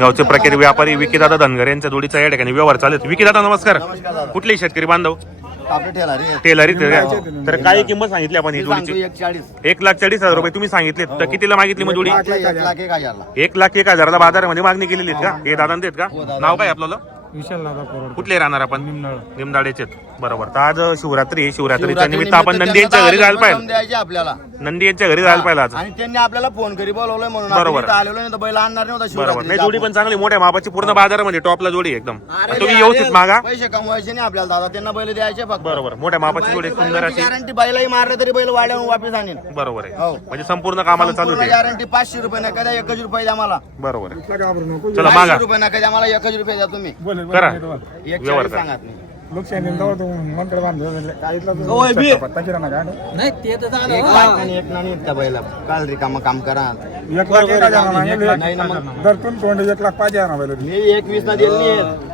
प्रकारे व्यापारी विकीदादा धनगर यांच्या जोडीचा या ठिकाणी व्यवहार चालत विकीदादा नमस्कार कुठले शेतकरी बांधव टेलरी तर काय किंमत सांगितली आपण जोडीची एक लाख चाळीस हजार रुपये तुम्ही सांगितले तर कितीला मागितली एक लाख एक हजार बाजारामध्ये मागणी केलेली देत का नाव काय आपल्याला कुठले राहणार आपण निमदाड्याचे बरोबर तर आज शिवरात्री शिवरात्रीच्या निमित्त आपण नंदी यांच्या घरी जायला पाहिजे आपल्याला नंदी यांच्या घरी जायला पाहिजे आज त्यांनी आपल्याला फोन करी बोलवलंय म्हणून बरोबर आलेलो नाही तर बैल आणणार नव्हता बरोबर नाही जोडी पण चांगली मोठ्या मापाची पूर्ण बाजार म्हणजे टॉपला जोडी एकदम तुम्ही येऊ मागा पैसे कमवायचे नाही आपल्याला दादा त्यांना बैल द्यायचे बरोबर मोठ्या मापाची जोडी सुंदर अशी गॅरंटी बैलही मारले तरी बैल वाढ्यावर वापस आणेल बरोबर आहे म्हणजे संपूर्ण कामाला चालू आहे गॅरंटी पाचशे रुपये नाही कधी एकच रुपये द्या मला बरोबर आहे चला मागा रुपये नाही कधी आम्हाला एकच रुपये द्या तुम्ही सांगा लोकशाही जाऊ तू मंत्र्यांची एक नाई काही काल रिकामा काम करा लोक घेतला पाहिजे एकवीस ना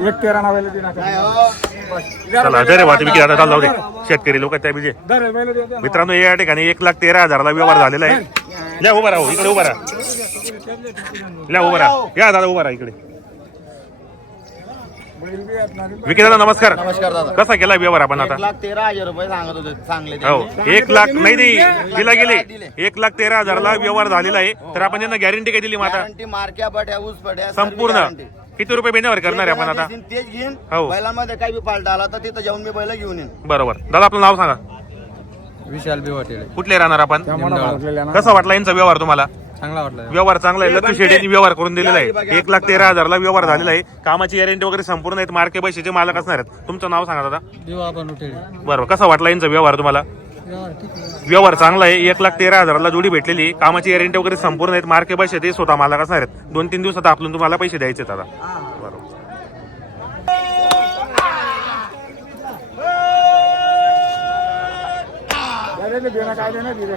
एक तेरा शेतकरी लोक मित्रांनो या ठिकाणी एक लाख तेरा हजारला व्यवहार झालेला आहे ल्या उभा राहा दादा उभा राहा विके दादा नमस्कार नमस्कार दादा कसा केला व्यवहार आपण आता तेरा हजार रुपये हो एक लाख नाही दिला गेले एक लाख तेरा हजारला व्यवहार झालेला आहे तर आपण यांना गॅरंटी काय दिली माता मारक्या पड्या ऊस पड्या संपूर्ण किती रुपये बेनेवर करणार आपण आता काही तर जाऊन मी घेऊन आला तिथं बरोबर दादा आपलं नाव सांगा विशाल कुठले राहणार आपण कसा वाटला यांचा व्यवहार तुम्हाला व्यवहार चांगला आहे शेडी व्यवहार करून दिलेला आहे एक लाख तेरा हजार ला व्यवहार झालेला आहे कामाची गॅरंटी वगैरे संपूर्ण आहेत मार्के पैशाचे मालक असणार आहेत तुमचं नाव सांगा दादा बरोबर कसा वाटला यांचा व्यवहार तुम्हाला व्यवहार आहे एक लाख तेरा हजाराला जोडी भेटलेली कामाची गॅरंटी वगैरे संपूर्ण आहेत पैसे ते स्वतः मला कसं आहेत दोन तीन दिवसात आपण तुम्हाला पैसे द्यायचे आता